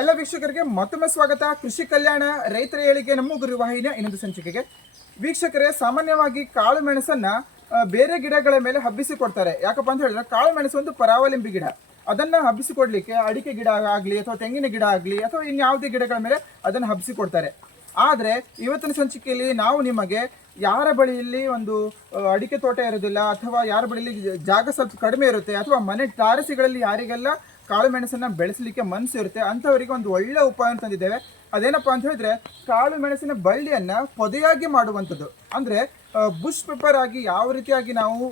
ಎಲ್ಲ ವೀಕ್ಷಕರಿಗೆ ಮತ್ತೊಮ್ಮೆ ಸ್ವಾಗತ. ಕೃಷಿ ಕಲ್ಯಾಣ ರೈತರ ಏಳಿಗೆ ನಮ್ಮ ಗುರುವಾಹಿನಿಯ ಇನ್ನೊಂದು ಸಂಚಿಕೆಗೆ. ವೀಕ್ಷಕರೇ, ಸಾಮಾನ್ಯವಾಗಿ ಕಾಳು ಮೆಣಸನ್ನ ಬೇರೆ ಗಿಡಗಳ ಮೇಲೆ ಹಬ್ಬಿಸಿ ಕೊಡ್ತಾರೆ. ಯಾಕಪ್ಪ ಅಂತ ಹೇಳಿದ್ರೆ ಕಾಳು ಮೆಣಸು ಒಂದು ಪರಾವಲಂಬಿ ಗಿಡ. ಅದನ್ನ ಹಬ್ಬಿಸಿಕೊಡ್ಲಿಕ್ಕೆ ಅಡಿಕೆ ಗಿಡ ಆಗಲಿ ಅಥವಾ ತೆಂಗಿನ ಗಿಡ ಆಗಲಿ ಅಥವಾ ಇನ್ಯಾವುದೇ ಗಿಡಗಳ ಮೇಲೆ ಅದನ್ನು ಹಬ್ಬಿಸಿಕೊಡ್ತಾರೆ ಆದರೆ ಇವತ್ತಿನ ಸಂಚಿಕೆಯಲ್ಲಿ ನಾವು ನಿಮಗೆ ಯಾರ ಬಳಿಯಲ್ಲಿ ಒಂದು ಅಡಿಕೆ ತೋಟ ಇರೋದಿಲ್ಲ ಅಥವಾ ಯಾರ ಬಳಿಯಲ್ಲಿ ಜಾಗ ಸ್ವಲ್ಪ ಕಡಿಮೆ ಇರುತ್ತೆ ಅಥವಾ ಮನೆ ಟಾರಸಿಗಳಲ್ಲಿ ಯಾರಿಗೆಲ್ಲ ಕಾಳು ಮೆಣಸನ್ನ ಬೆಳೆಸಲಿಕ್ಕೆ ಮನಸ್ಸು ಇರುತ್ತೆ, ಅಂಥವರಿಗೆ ಒಂದು ಒಳ್ಳೆ ಉಪಾಯ ತಂದಿದ್ದೇವೆ. ಅದೇನಪ್ಪ ಅಂತ ಹೇಳಿದ್ರೆ, ಕಾಳು ಮೆಣಸಿನ ಬಳ್ಳಿಯನ್ನ ಪೊದೆಯಾಗಿ ಮಾಡುವಂಥದ್ದು. ಅಂದ್ರೆ ಬುಷ್ ಪೇಪರ್ ಆಗಿ ಯಾವ ರೀತಿಯಾಗಿ ನಾವು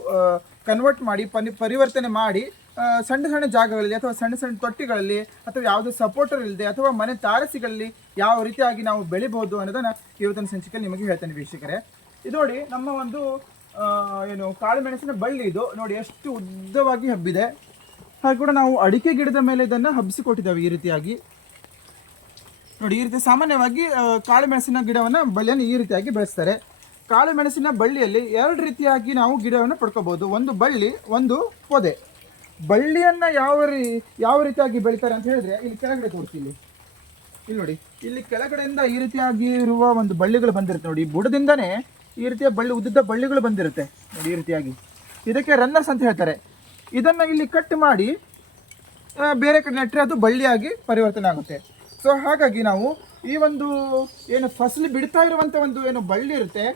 ಕನ್ವರ್ಟ್ ಮಾಡಿ, ಪನಿ, ಪರಿವರ್ತನೆ ಮಾಡಿ ಸಣ್ಣ ಸಣ್ಣ ಜಾಗಗಳಲ್ಲಿ ಅಥವಾ ಸಣ್ಣ ಸಣ್ಣ ತೊಟ್ಟಿಗಳಲ್ಲಿ ಅಥವಾ ಯಾವುದೇ ಸಪೋರ್ಟರ್ ಇಲ್ಲದೆ ಅಥವಾ ಮನೆ ತಾರಸಿಗಳಲ್ಲಿ ಯಾವ ರೀತಿಯಾಗಿ ನಾವು ಬೆಳಿಬಹುದು ಅನ್ನೋದನ್ನ ಇವತ್ತಿನ ಸಂಚಿಕೆಯಲ್ಲಿ ನಿಮಗೆ ಹೇಳ್ತೇನೆ ವೀಕ್ಷಕರೇ. ಇದು ನೋಡಿ, ನಮ್ಮ ಒಂದು ಏನು ಕಾಳು ಮೆಣಸಿನ ಬಳ್ಳಿ ಇದು. ನೋಡಿ, ಎಷ್ಟು ಉದ್ದವಾಗಿ ಹಬ್ಬಿದೆ. ಹಾಗೆ ಕೂಡ ನಾವು ಅಡಿಕೆ ಗಿಡದ ಮೇಲೆ ಇದನ್ನು ಹಬ್ಬಿಸಿಕೊಟ್ಟಿದ್ದೇವೆ ಈ ರೀತಿಯಾಗಿ. ನೋಡಿ, ಈ ರೀತಿ ಸಾಮಾನ್ಯವಾಗಿ ಕಾಳು ಮೆಣಸಿನ ಗಿಡವನ್ನು ಬಳ್ಳಿಯನ್ನು ಈ ರೀತಿಯಾಗಿ ಬೆಳೆಸ್ತಾರೆ. ಕಾಳು ಮೆಣಸಿನ ಬಳ್ಳಿಯಲ್ಲಿ ಎರಡು ರೀತಿಯಾಗಿ ನಾವು ಗಿಡವನ್ನು ಪಡ್ಕೋಬೋದು. ಒಂದು ಬಳ್ಳಿ, ಒಂದು ಪೊದೆ. ಬಳ್ಳಿಯನ್ನು ಯಾವ ರೀ, ಯಾವ ರೀತಿಯಾಗಿ ಬೆಳಿತಾರೆ ಅಂತ ಹೇಳಿದ್ರೆ, ಇಲ್ಲಿ ಕೆಳಗಡೆ ತೋರಿಸಿ ಇಲ್ಲಿ. ನೋಡಿ, ಇಲ್ಲಿ ಕೆಳಗಡೆಯಿಂದ ಈ ರೀತಿಯಾಗಿ ಇರುವ ಒಂದು ಬಳ್ಳಿಗಳು ಬಂದಿರುತ್ತೆ ನೋಡಿ. ಬುಡದಿಂದನೇ ಈ ರೀತಿಯ ಬಳ್ಳಿ ಉದ್ದದ ಬಳ್ಳಿಗಳು ಬಂದಿರುತ್ತೆ. ನೋಡಿ, ಈ ರೀತಿಯಾಗಿ. ಇದಕ್ಕೆ ರನ್ನರ್ಸ್ ಅಂತ ಹೇಳ್ತಾರೆ. ಇದನ್ನು ಇಲ್ಲಿ ಕಟ್ ಮಾಡಿ ಬೇರೆ ಕಡೆ ನೆಟ್ಟರೆ ಅದು ಬಳ್ಳಿಯಾಗಿ ಪರಿವರ್ತನೆ ಆಗುತ್ತೆ. ಸೊ ಹಾಗಾಗಿ ನಾವು ಈ ಒಂದು ಏನು ಫಸಲು ಬಿಡ್ತಾ ಇರುವಂಥ ಒಂದು ಏನು ಬಳ್ಳಿ ಇರುತ್ತೆ,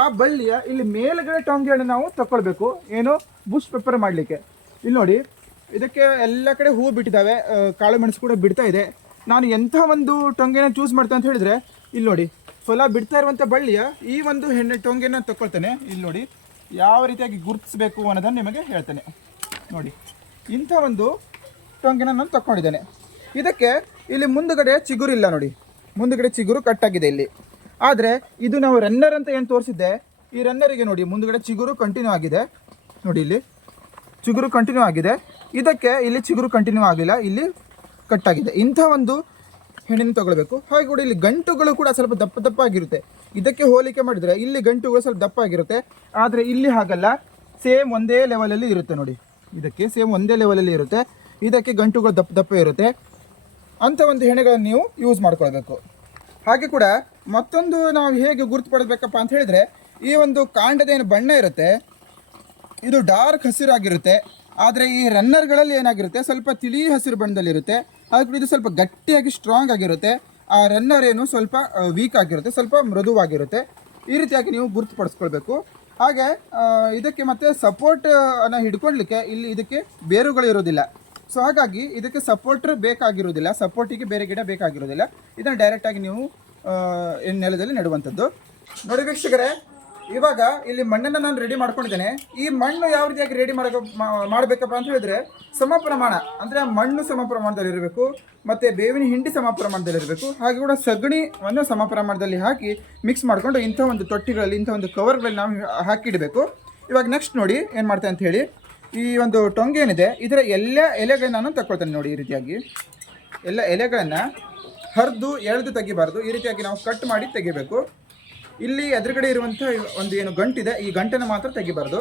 ಆ ಬಳ್ಳಿಯ ಇಲ್ಲಿ ಮೇಲ್ಗಡೆ ಟೊಂಗೆಯನ್ನು ನಾವು ತಗೊಳ್ಬೇಕು ಏನು? ಬುಷ್ ಪೇಪರ್ ಮಾಡಲಿಕ್ಕೆ. ಇಲ್ಲಿ ನೋಡಿ, ಇದಕ್ಕೆ ಎಲ್ಲ ಕಡೆ ಹೂವು ಬಿಟ್ಟಿದ್ದಾವೆ. ಕಾಳು ಮೆಣಸು ಕೂಡ ಬಿಡ್ತಾ ಇದೆ. ನಾನು ಎಂಥ ಒಂದು ಟೊಂಗೆನ ಚೂಸ್ ಮಾಡ್ತೇನೆ ಅಂತ ಹೇಳಿದ್ರೆ, ಇಲ್ಲಿ ನೋಡಿ, ಫಲ ಬಿಡ್ತಾ ಇರುವಂಥ ಬಳ್ಳಿಯ ಈ ಒಂದು ಹೆಣ್ಣೆ ಟೊಂಗೆನ ತಗೊಳ್ತೇನೆ ಇಲ್ಲಿ ನೋಡಿ, ಯಾವ ರೀತಿಯಾಗಿ ಗುರುತಿಸಬೇಕು ಅನ್ನೋದನ್ನು ನಿಮಗೆ ಹೇಳ್ತೇನೆ. ನೋಡಿ, ಇಂಥ ಒಂದು ಟೊಂಗೆನ ನಾನು ತಕ್ಕೊಂಡಿದ್ದೇನೆ. ಇದಕ್ಕೆ ಇಲ್ಲಿ ಮುಂದುಗಡೆ ಚಿಗುರಿಲ್ಲ ನೋಡಿ. ಮುಂದುಗಡೆ ಚಿಗುರು ಕಟ್ಟಾಗಿದೆ ಇಲ್ಲಿ. ಆದರೆ ಇದು ನಾವು ರನ್ನರ್ ಅಂತ ಏನು ತೋರಿಸಿದ್ದೆ? ಈ ರನ್ನರಿಗೆ ನೋಡಿ, ಮುಂದುಗಡೆ ಚಿಗುರು ಕಂಟಿನ್ಯೂ ಆಗಿದೆ. ನೋಡಿ ಇಲ್ಲಿ. ಚಿಗುರು ಕಂಟಿನ್ಯೂ ಆಗಿದೆ. ಇದಕ್ಕೆ ಇಲ್ಲಿ ಚಿಗುರು ಕಂಟಿನ್ಯೂ ಆಗಿಲ್ಲ ಇಲ್ಲಿ ಕಟ್ಟಾಗಿದೆ. ಇಂಥ ಒಂದು ಹೆಣ್ಣಿನ ತಗೊಳ್ಬೇಕು. ಹಾಗೆ ಕೂಡ ಇಲ್ಲಿ ಗಂಟುಗಳು ಕೂಡ ಸ್ವಲ್ಪ ದಪ್ಪ ದಪ್ಪ ಆಗಿರುತ್ತೆ. ಇದಕ್ಕೆ ಹೋಲಿಕೆ ಮಾಡಿದರೆ ಇಲ್ಲಿ ಗಂಟುಗಳು ಸ್ವಲ್ಪ ದಪ್ಪ ಆಗಿರುತ್ತೆ. ಆದರೆ ಇಲ್ಲಿ ಹಾಗಲ್ಲ. ಸೇಮ್ ಒಂದೇ ಲೆವೆಲಲ್ಲಿ ಇರುತ್ತೆ ನೋಡಿ. ಇದಕ್ಕೆ ಸೇಮ್ ಒಂದೇ ಲೆವೆಲಲ್ಲಿ ಇರುತ್ತೆ. ಇದಕ್ಕೆ ಗಂಟುಗಳು ದಪ್ಪ ದಪ್ಪ ಇರುತ್ತೆ. ಅಂಥ ಒಂದು ಹೆಣೆಗಳನ್ನು ನೀವು ಯೂಸ್ ಮಾಡ್ಕೊಳ್ಬೇಕು. ಹಾಗೆ ಕೂಡ ಮತ್ತೊಂದು ನಾವು ಹೇಗೆ ಗುರುತುಪಡಬೇಕಪ್ಪ ಅಂತ ಹೇಳಿದ್ರೆ, ಈ ಒಂದು ಕಾಂಡದ ಏನು ಬಣ್ಣ ಇರುತ್ತೆ, ಇದು ಡಾರ್ಕ್ ಹಸಿರಾಗಿರುತ್ತೆ. ಆದರೆ ಈ ರನ್ನರ್ಗಳಲ್ಲಿ ಏನಾಗಿರುತ್ತೆ, ಸ್ವಲ್ಪ ತಿಳಿ ಹಸಿರು ಬಣ್ಣದಲ್ಲಿರುತ್ತೆ ಹಾಗೆ ಇದು ಸ್ವಲ್ಪ ಗಟ್ಟಿಯಾಗಿ ಸ್ಟ್ರಾಂಗ್ ಆಗಿರುತ್ತೆ. ಆ ರನ್ನರ್ ಏನು ಸ್ವಲ್ಪ ವೀಕ್ ಆಗಿರುತ್ತೆ, ಸ್ವಲ್ಪ ಮೃದುವಾಗಿರುತ್ತೆ. ಈ ರೀತಿಯಾಗಿ ನೀವು ಗುರುತುಪಡಿಸ್ಕೊಳ್ಬೇಕು ಹಾಗೆ ಇದಕ್ಕೆ ಮತ್ತೆ ಸಪೋರ್ಟ್ ಅನ್ನ ಹಿಡ್ಕೊಳ್ಲಿಕ್ಕೆ ಇಲ್ಲಿ ಇದಕ್ಕೆ ಬೇರುಗಳು ಇರೋದಿಲ್ಲ ಸೊ ಹಾಗಾಗಿ ಇದಕ್ಕೆ ಸಪೋರ್ಟರ್ ಬೇಕಾಗಿರೋದಿಲ್ಲ ಸಪೋರ್ಟಿಗೆ ಬೇರೆ ಗಿಡ ಬೇಕಾಗಿರೋದಿಲ್ಲ ಇದನ್ನು ಡೈರೆಕ್ಟಾಗಿ ನೀವು ನೆಲದಲ್ಲಿ ನೆಡುವಂಥದ್ದು. ನೋಡಿ ವೀಕ್ಷಕರೇ, ಇವಾಗ ಇಲ್ಲಿ ಮಣ್ಣನ್ನು ನಾನು ರೆಡಿ ಮಾಡ್ಕೊಂಡಿದ್ದೇನೆ. ಈ ಮಣ್ಣು ಯಾವ ರೀತಿಯಾಗಿ ರೆಡಿ ಮಾಡಬೇಕು ಮಾಡಬೇಕಪ್ಪ ಅಂತ ಹೇಳಿದ್ರೆ ಸಮ ಪ್ರಮಾಣ ಅಂದರೆ ಮಣ್ಣು ಸಮ ಪ್ರಮಾಣದಲ್ಲಿ ಇರಬೇಕು, ಮತ್ತು ಬೇವಿನ ಹಿಂಡಿ ಸಮ ಪ್ರಮಾಣದಲ್ಲಿ ಇರಬೇಕು, ಹಾಗೆ ಕೂಡ ಸಗಣಿವನ್ನು ಸಮ ಪ್ರಮಾಣದಲ್ಲಿ ಹಾಕಿ ಮಿಕ್ಸ್ ಮಾಡಿಕೊಂಡು ಇಂಥ ಒಂದು ತೊಟ್ಟಿಗಳಲ್ಲಿ, ಇಂಥ ಒಂದು ಕವರ್ಗಳಲ್ಲಿ ನಾವು ಹಾಕಿಡಬೇಕು. ಇವಾಗ ನೆಕ್ಸ್ಟ್ ನೋಡಿ ಏನು ಮಾಡ್ತೇವೆ ಅಂತ ಹೇಳಿ. ಈ ಒಂದು ಟೊಂಗೆ ಏನಿದೆ, ಇದರ ಎಲ್ಲ ಎಲೆಗಳನ್ನ ನಾನು ನೋಡಿ ಈ ರೀತಿಯಾಗಿ. ಎಲ್ಲ ಎಲೆಗಳನ್ನು ಹರಿದು, ಎಳೆದು ತೆಗಿಬಾರ್ದು. ಈ ರೀತಿಯಾಗಿ ನಾವು ಕಟ್ ಮಾಡಿ ತೆಗಿಬೇಕು. ಇಲ್ಲಿ ಎದುರುಗಡೆ ಇರುವಂಥ ಒಂದು ಏನು ಗಂಟಿದೆ, ಈ ಗಂಟನ್ನು ಮಾತ್ರ ತೆಗಿಬಾರ್ದು.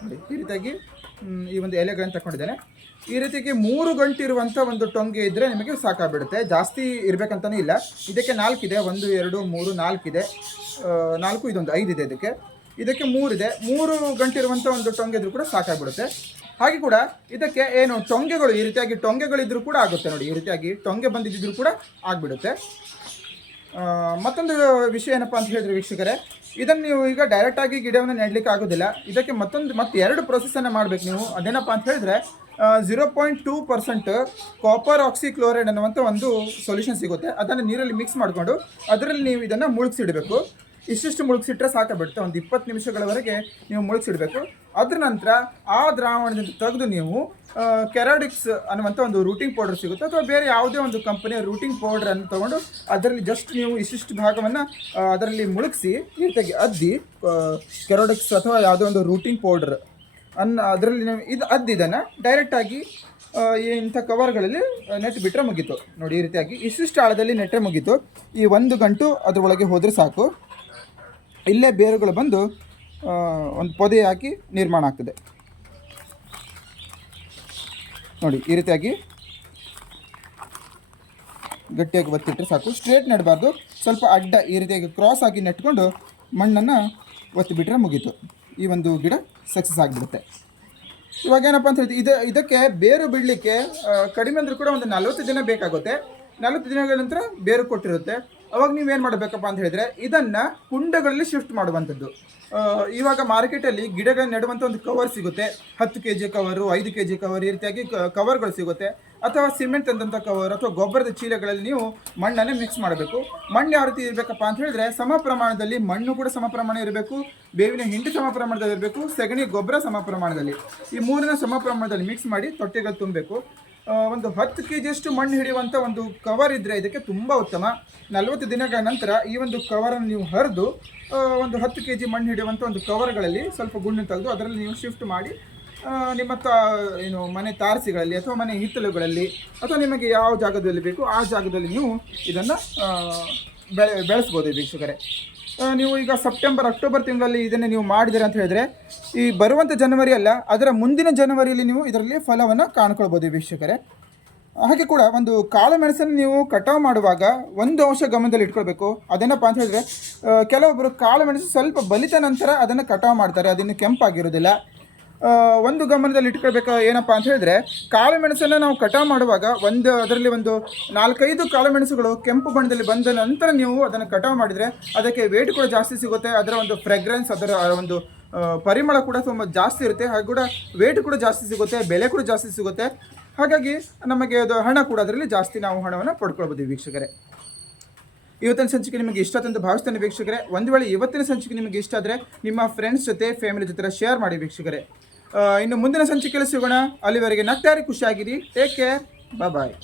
ನೋಡಿ, ಈ ರೀತಿಯಾಗಿ ಈ ಒಂದು ಎಲೆಗಳನ್ನು ತಗೊಂಡಿದ್ದೇನೆ ಈ ರೀತಿಯಾಗಿ ಮೂರು ಗಂಟೆ ಇರುವಂಥ ಒಂದು ಟೊಂಗೆ ಇದ್ದರೆ ನಿಮಗೆ ಸಾಕಾಗ್ಬಿಡುತ್ತೆ. ಜಾಸ್ತಿ ಇರಬೇಕಂತಲೂ ಇಲ್ಲ. ಇದಕ್ಕೆ ನಾಲ್ಕಿದೆ. ಒಂದು, ಎರಡು, ಮೂರು, ನಾಲ್ಕಿದೆ. ನಾಲ್ಕು, ಇದೊಂದು ಐದಿದೆ ಇದಕ್ಕೆ. ಇದಕ್ಕೆ ಮೂರಿದೆ. ಮೂರು ಗಂಟೆ ಇರುವಂಥ ಒಂದು ಟೊಂಗೆ ಇದ್ರೂ ಕೂಡ ಸಾಕಾಗ್ಬಿಡುತ್ತೆ. ಹಾಗೆ ಕೂಡ ಇದಕ್ಕೆ ಏನು ಟೊಂಗೆಗಳು, ಈ ರೀತಿಯಾಗಿ ಟೊಂಗೆಗಳಿದ್ರೂ ಕೂಡ ಆಗುತ್ತೆ ನೋಡಿ. ಈ ರೀತಿಯಾಗಿ ಟೊಂಗೆ ಬಂದಿದ್ದರೂ ಕೂಡ ಆಗಿಬಿಡುತ್ತೆ. ಮತ್ತೊಂದು ವಿಷಯ ಏನಪ್ಪ ಅಂತ ಹೇಳಿದ್ರೆ ವೀಕ್ಷಕರೇ, ಇದನ್ನು ನೀವು ಈಗ ಡೈರೆಕ್ಟಾಗಿ ಗಿಡವನ್ನು ನೆಡಲಿಕ್ಕೆ ಆಗೋದಿಲ್ಲ. ಇದಕ್ಕೆ ಮತ್ತೊಂದು ಮತ್ತೆ ಎರಡು ಪ್ರೊಸೆಸನ್ನು ಮಾಡಬೇಕು ನೀವು. ಅದೇನಪ್ಪ ಅಂತ ಹೇಳಿದ್ರೆ zero point two percent copper oxychloride ಅನ್ನುವಂಥ ಒಂದು ಸೊಲ್ಯೂಷನ್ ಸಿಗುತ್ತೆ. ಅದನ್ನು ನೀರಲ್ಲಿ ಮಿಕ್ಸ್ ಮಾಡಿಕೊಂಡು, ಅದರಲ್ಲಿ ನೀವು ಇದನ್ನು ಮುಳುಗಿಸಿಡಬೇಕು. ಇಷ್ಟಿಷ್ಟು ಮುಳುಗಿಸಿಟ್ರೆ ಸಾಕಾಗ್ಬಿಡುತ್ತೆ ಒಂದು ಇಪ್ಪತ್ತು ನಿಮಿಷಗಳವರೆಗೆ ನೀವು ಮುಳುಗಿಸಿಡಬೇಕು. ಅದ್ರ ನಂತರ ಆ ದ್ರಾವಣದಿಂದ ತೆಗೆದು ನೀವು ಕೆರಾಡಿಕ್ಸ್ ಅನ್ನುವಂಥ ಒಂದು ರೂಟಿಂಗ್ ಪೌಡರ್ ಸಿಗುತ್ತೆ. ಅಥವಾ ಬೇರೆ ಯಾವುದೇ ಒಂದು ಕಂಪನಿಯ ರೂಟಿಂಗ್ ಪೌಡರ್ ಅನ್ನು ತಗೊಂಡು ಅದರಲ್ಲಿ ಜಸ್ಟ್ ನೀವು ಇಷ್ಟಿಷ್ಟು ಭಾಗವನ್ನು ಅದರಲ್ಲಿ ಮುಳುಗಿಸಿ, ನೀಟಾಗಿ ಅದ್ದಿ ಕೆರಾಡಿಕ್ಸ್ ಅಥವಾ ಯಾವುದೋ ಒಂದು ರೂಟಿಂಗ್ ಪೌಡರ್ ಅನ್ನ ಅದರಲ್ಲಿ ನೀವು ಇದು ಅದ್ದು ಇದನ್ನು ಡೈರೆಕ್ಟಾಗಿ ಇಂಥ ಕವರ್ಗಳಲ್ಲಿ ನೆಟ್ ಬಿಟ್ಟರೆ ಮುಗೀತು. ನೋಡಿ ಈ ರೀತಿಯಾಗಿ ಇಷ್ಟಿಷ್ಟು ಆಳದಲ್ಲಿ ನೆಟ್ಟರೆ ಮುಗೀತು. ಈ ಒಂದು ಗಂಟು ಅದರೊಳಗೆ ಹೋದರೆ ಸಾಕು. ಇಲ್ಲೇ ಬೇರುಗಳು ಬಂದು ಒಂದು ಪೊದೆ ಹಾಕಿ ನಿರ್ಮಾಣ ಆಗ್ತದೆ. ನೋಡಿ, ಈ ರೀತಿಯಾಗಿ ಗಟ್ಟಿಯಾಗಿ ಒತ್ತಿಟ್ಟರೆ ಸಾಕು. ಸ್ಟ್ರೇಟ್ ನೆಡಬಾರ್ದು. ಸ್ವಲ್ಪ ಅಡ್ಡ ಈ ರೀತಿಯಾಗಿ ಕ್ರಾಸ್ ಆಗಿ ನೆಟ್ಕೊಂಡು ಮಣ್ಣನ್ನು ಒತ್ತಿಬಿಟ್ರೆ ಮುಗೀತು. ಈ ಒಂದು ಗಿಡ ಸಕ್ಸಸ್ ಆಗಿಬಿಡುತ್ತೆ. ಇವಾಗ ಏನಪ್ಪ ಅಂತ ಹೇಳ್ತೀವಿ ಇದು, ಇದಕ್ಕೆ ಬೇರು ಬಿಡಲಿಕ್ಕೆ ಕಡಿಮೆ ಅಂದರೂ ಕೂಡ ಒಂದು ನಲವತ್ತು ದಿನ ಬೇಕಾಗುತ್ತೆ. ನಲವತ್ತು ದಿನಗಳ ನಂತರ ಬೇರು ಕೊಟ್ಟಿರುತ್ತೆ. ಅವಾಗ ನೀವೇನು ಮಾಡಬೇಕಪ್ಪ ಅಂತ ಹೇಳಿದ್ರೆ, ಇದನ್ನು ಕುಂಡಗಳಲ್ಲಿ ಶಿಫ್ಟ್ ಮಾಡುವಂಥದ್ದು. ಇವಾಗ ಮಾರ್ಕೆಟಲ್ಲಿ ಗಿಡಗಳನ್ನ ನೆಡುವಂಥ ಒಂದು ಕವರ್ ಸಿಗುತ್ತೆ. ಹತ್ತು ಕೆ ಜಿ ಕವರು ಐದು ಕೆ ಜಿ ಕವರ್ ಈ ರೀತಿಯಾಗಿ ಕವರ್ಗಳು ಸಿಗುತ್ತೆ. ಅಥವಾ ಸಿಮೆಂಟ್ ತಂದಂಥ ಕವರ್ ಅಥವಾ ಗೊಬ್ಬರದ ಚೀಲಗಳಲ್ಲಿ ನೀವು ಮಣ್ಣನ್ನು ಮಿಕ್ಸ್ ಮಾಡಬೇಕು. ಮಣ್ಣು ಯಾವ ರೀತಿ ಇರಬೇಕಪ್ಪ ಅಂತ ಹೇಳಿದ್ರೆ, ಸಮ ಪ್ರಮಾಣದಲ್ಲಿ ಮಣ್ಣು ಕೂಡ ಸಮ ಪ್ರಮಾಣ ಇರಬೇಕು. ಬೇವಿನ ಹಿಂಡಿ ಸಮ ಪ್ರಮಾಣದಲ್ಲಿ ಇರಬೇಕು. ಸಗಣಿ ಗೊಬ್ಬರ ಸಮ ಪ್ರಮಾಣದಲ್ಲಿ. ಈ ಮೂರನ್ನ ಸಮ ಪ್ರಮಾಣದಲ್ಲಿ ಮಿಕ್ಸ್ ಮಾಡಿ ತೊಟ್ಟೆಗಳು ತುಂಬಬೇಕು. ಒಂದು ಹತ್ತು ಕೆ ಜಿಯಷ್ಟು ಮಣ್ಣು ಹಿಡಿಯುವಂಥ ಒಂದು ಕವರ್ ಇದ್ದರೆ ಇದಕ್ಕೆ ತುಂಬ ಉತ್ತಮ. ನಲವತ್ತು ದಿನಗಳ ನಂತರ ಈ ಒಂದು ಕವರನ್ನು ನೀವು ಹರಿದು ಒಂದು ಹತ್ತು ಕೆ ಜಿ ಮಣ್ಣು ಹಿಡಿಯುವಂಥ ಒಂದು ಕವರ್ಗಳಲ್ಲಿ ಸ್ವಲ್ಪ ಗುಂಡು ತೆಗೆದು ಅದರಲ್ಲಿ ನೀವು ಶಿಫ್ಟ್ ಮಾಡಿ ನಿಮ್ಮ ಏನು, ಮನೆ ತಾರಸಿಗಳಲ್ಲಿ ಅಥವಾ ಮನೆ ಹಿತ್ತಲುಗಳಲ್ಲಿ ಅಥವಾ ನಿಮಗೆ ಯಾವ ಜಾಗದಲ್ಲಿ ಬೇಕು ಆ ಜಾಗದಲ್ಲಿ ನೀವು ಇದನ್ನು ಬೆಳೆ, ಬೆಳೆಸ್ಬೋದು ವೀಕ್ಷಕರೇ. ನೀವು ಈಗ ಸೆಪ್ಟೆಂಬರ್ ಅಕ್ಟೋಬರ್ ತಿಂಗಳಲ್ಲಿ ಇದನ್ನು ನೀವು ಮಾಡಿದಿರ ಅಂತ ಹೇಳಿದ್ರೆ, ಈ ಬರುವಂಥ ಜನವರಿ ಅಲ್ಲ, ಅದರ ಮುಂದಿನ ಜನವರಿಯಲ್ಲಿ ನೀವು ಇದರಲ್ಲಿ ಫಲವನ್ನು ಕಾಣ್ಕೊಳ್ಬೋದು ವೀಕ್ಷಕರೇ. ಹಾಗೆ ಕೂಡ ಒಂದು ಕಾಳುಮೆಣಸನ್ನು ನೀವು ಕಟಾವು ಮಾಡುವಾಗ ಒಂದು ಅಂಶ ಗಮನದಲ್ಲಿ ಇಟ್ಕೊಳ್ಬೇಕು. ಅದೇನಪ್ಪ ಅಂತ ಹೇಳಿದ್ರೆ ಕೆಲವೊಬ್ಬರು ಕಾಳುಮೆಣಸು ಸ್ವಲ್ಪ ಬಲಿತ ನಂತರ ಅದನ್ನು ಕಟಾವು ಮಾಡ್ತಾರೆ, ಅದನ್ನು ಕೆಂಪಾಗಿರೋದಿಲ್ಲ ಒಂದು ಗಮನದಲ್ಲಿ ಇಟ್ಕೊಳ್ಬೇಕು, ಏನಪ್ಪ ಅಂತ ಹೇಳಿದ್ರೆ, ಕಾಳು ಮೆಣಸನ್ನು ನಾವು ಕಟಾವು ಮಾಡುವಾಗ ಒಂದು, ಅದರಲ್ಲಿ ಒಂದು ನಾಲ್ಕೈದು ಕಾಳು ಮೆಣಸುಗಳು ಕೆಂಪು ಬಣ್ಣದಲ್ಲಿ ಬಂದ ನಂತರ ನೀವು ಅದನ್ನು ಕಟಾವು ಮಾಡಿದರೆ ಅದಕ್ಕೆ ವೇಟ್ ಕೂಡ ಜಾಸ್ತಿ ಸಿಗುತ್ತೆ. ಅದರ ಒಂದು ಫ್ರೆಗ್ರೆನ್ಸ್ ಅದರ ಒಂದು ಪರಿಮಳ ಕೂಡ ತುಂಬ ಜಾಸ್ತಿ ಇರುತ್ತೆ. ಹಾಗೆ ಕೂಡ ವೇಟ್ ಕೂಡ ಜಾಸ್ತಿ ಸಿಗುತ್ತೆ, ಬೆಲೆ ಕೂಡ ಜಾಸ್ತಿ ಸಿಗುತ್ತೆ. ಹಾಗಾಗಿ ನಮಗೆ ಅದು ಹಣ ಕೂಡ ಅದರಲ್ಲಿ ಜಾಸ್ತಿ ನಾವು ಹಣವನ್ನು ಪಡ್ಕೊಳ್ಬೋದು ವೀಕ್ಷಕರೇ. ಇವತ್ತಿನ ಸಂಚಿಕೆ ನಿಮಗೆ ಇಷ್ಟ ಅಂತ ಭಾವಿಸ್ತೇನೆ ವೀಕ್ಷಕರೇ. ಒಂದು ವೇಳೆ ಇವತ್ತಿನ ಸಂಚಿಕೆ ನಿಮಗೆ ಇಷ್ಟ ಆದರೆ ನಿಮ್ಮ ಫ್ರೆಂಡ್ಸ್ ಜೊತೆ ಫ್ಯಾಮಿಲಿ ಜೊತೆ ಶೇರ್ ಮಾಡಿ ವೀಕ್ಷಕರೇ. ಇನ್ನು ಮುಂದಿನ ಸಂಚಿಕೆಯಲ್ಲಿ ಸಿಗೋಣ. ಅಲ್ಲಿವರೆಗೆ ನಟ್ಟಾರಿ ಖುಷಿಯಾಗಿರಿ. Take care bye